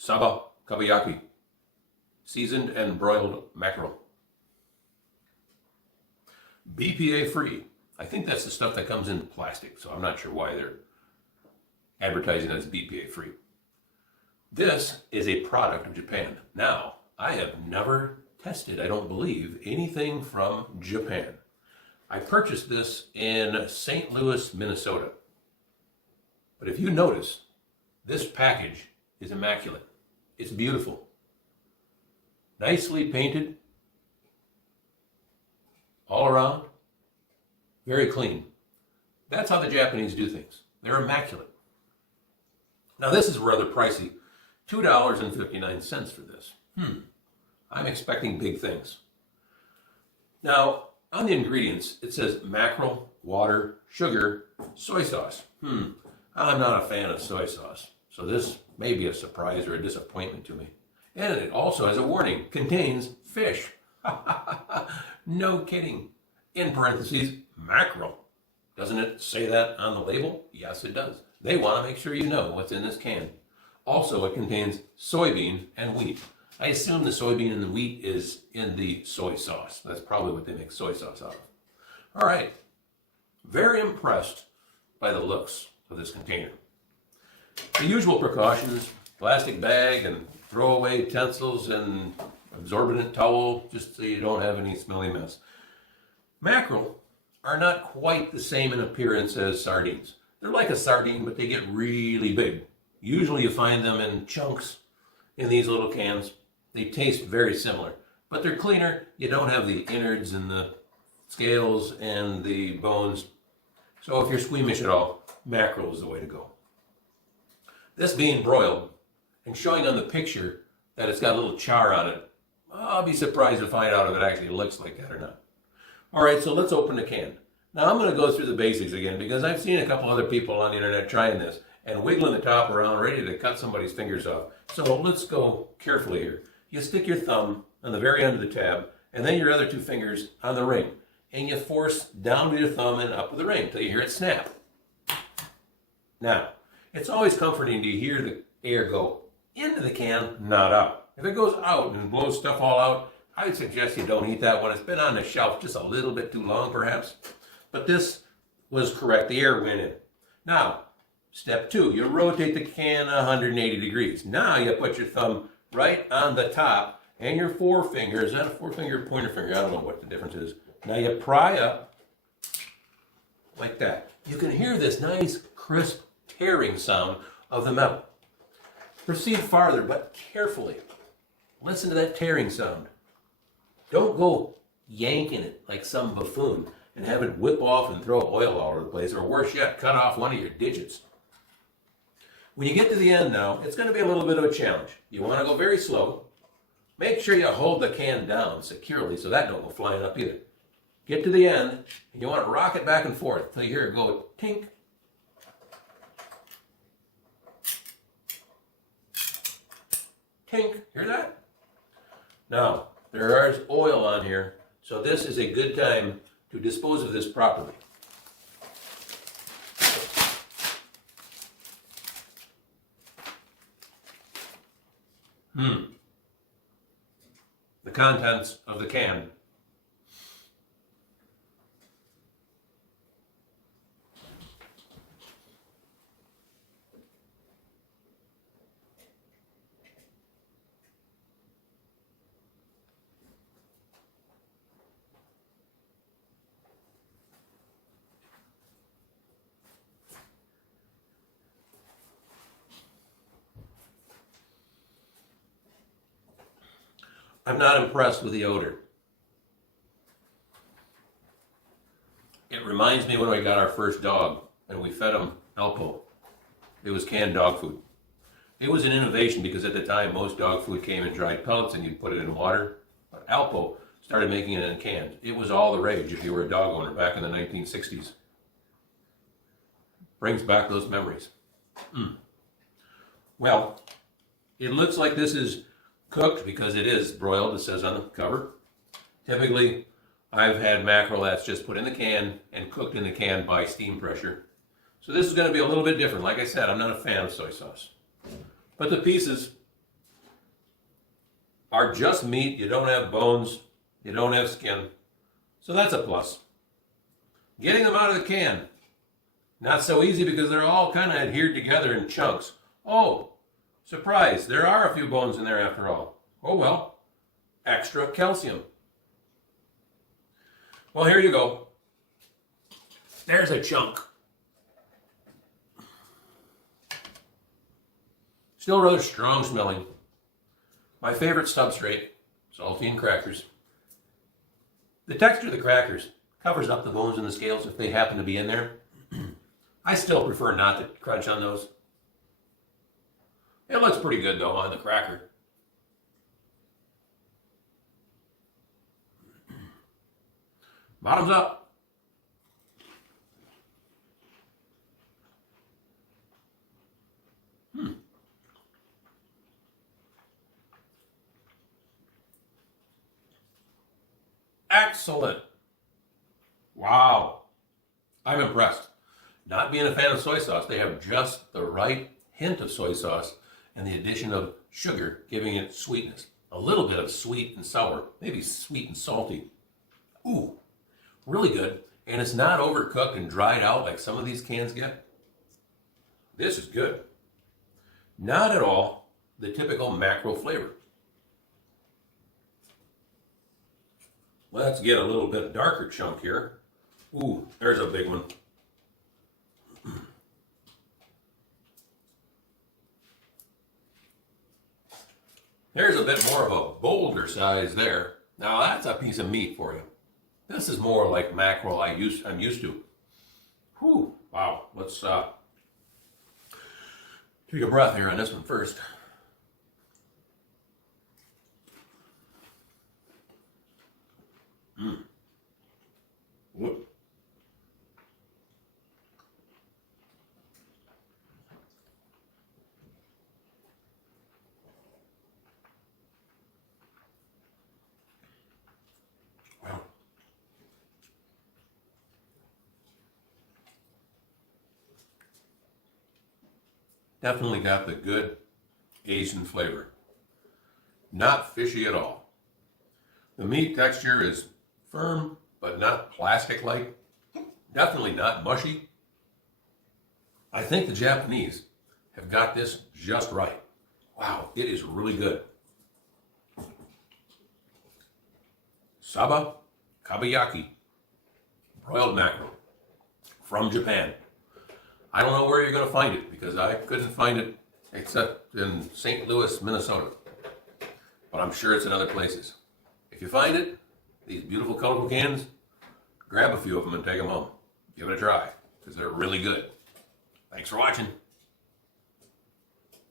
Saba Kabayaki, seasoned and broiled mackerel. BPA free. I think that's the stuff that comes in plastic, so I'm not sure why they're advertising as BPA free. This is a product of Japan. Now, I have never tested, I don't believe, anything from Japan. I purchased this in St. Louis, Minnesota. But if you notice, this package is immaculate. It's beautiful. Nicely painted. All around. Very clean. That's how the Japanese do things. They're immaculate. Now this is rather pricey. $2.59 for this. I'm expecting big things. Now, on the ingredients, it says mackerel, water, sugar, soy sauce. I'm not a fan of soy sauce, so this may be a surprise or a disappointment to me. And it also has a warning, contains fish. No kidding. In parentheses, mackerel. Doesn't it say that on the label? Yes, it does. They want to make sure you know what's in this can. Also, it contains soybean and wheat. I assume the soybean and the wheat is in the soy sauce. That's probably what they make soy sauce out of. All right. Very impressed by the looks of this container. The usual precautions, plastic bag and throwaway utensils and absorbent towel, just so you don't have any smelly mess. Mackerel are not quite the same in appearance as sardines. They're like a sardine, but they get really big. Usually you find them in chunks in these little cans. They taste very similar, but they're cleaner. You don't have the innards and the scales and the bones. So if you're squeamish at all, mackerel is the way to go. This being broiled and showing on the picture that it's got a little char on it, I'll be surprised to find out if it actually looks like that or not. All right, so let's open the can. Now I'm going to go through the basics again because I've seen a couple other people on the internet trying this and wiggling the top around ready to cut somebody's fingers off. So let's go carefully here. You stick your thumb on the very end of the tab and then your other two fingers on the ring. And you force down with your thumb and up with the ring until you hear it snap. Now, it's always comforting to hear the air go into the can, not out. If it goes out and blows stuff all out, I would suggest you don't eat that one. It's been on the shelf just a little bit too long, perhaps. But this was correct. The air went in. Now, step 2, you rotate the can 180 degrees. Now you put your thumb right on the top and your forefinger. Is that a forefinger or pointer finger? I don't know what the difference is. Now you pry up like that. You can hear this nice, crisp tearing sound of the metal. Proceed farther, but carefully. Listen to that tearing sound. Don't go yanking it like some buffoon and have it whip off and throw oil all over the place, or worse yet, cut off one of your digits. When you get to the end now, it's going to be a little bit of a challenge. You want to go very slow. Make sure you hold the can down securely so that don't go flying up either. Get to the end, and you want to rock it back and forth until you hear it go tink. Tink. Hear that? Now, there is oil on here, so this is a good time to dispose of this properly. The contents of the can. I'm not impressed with the odor. It reminds me when we got our first dog and we fed him Alpo. It was canned dog food. It was an innovation because at the time most dog food came in dried pellets and you'd put it in water. But Alpo started making it in cans. It was all the rage if you were a dog owner back in the 1960s. Brings back those memories. Well, it looks like this is cooked because it is broiled, it says on the cover. Typically, I've had mackerel that's just put in the can and cooked in the can by steam pressure. So this is going to be a little bit different. Like I said, I'm not a fan of soy sauce. But the pieces are just meat. You don't have bones. You don't have skin. So that's a plus. Getting them out of the can, not so easy because they're all kind of adhered together in chunks. Oh, surprise, there are a few bones in there after all. Oh well, extra calcium. Well, here you go. There's a chunk. Still rather strong smelling. My favorite substrate, saltine crackers. The texture of the crackers covers up the bones and the scales if they happen to be in there. I still prefer not to crunch on those. It looks pretty good though on the cracker. Bottoms up. Excellent. Wow. I'm impressed. Not being a fan of soy sauce, they have just the right hint of soy sauce and the addition of sugar, giving it sweetness. A little bit of sweet and sour, maybe sweet and salty. Ooh, really good. And it's not overcooked and dried out like some of these cans get. This is good. Not at all the typical mackerel flavor. Let's get a little bit darker chunk here. Ooh, there's a big one. There's a bit more of a bolder size there. Now that's a piece of meat for you. This is more like mackerel I'm used to. Whew, wow. Let's take a breath here on this one first. Whoop. Wow. Definitely got the good Asian flavor. Not fishy at all. The meat texture is firm, but not plastic-like. Definitely not mushy. I think the Japanese have got this just right. Wow, it is really good. Saba, Kabayaki, broiled mackerel from Japan. I don't know where you're going to find it because I couldn't find it except in St. Louis, Minnesota. But I'm sure it's in other places. If you find it, these beautiful colorful cans, grab a few of them and take them home. Give it a try because they're really good. Thanks for watching.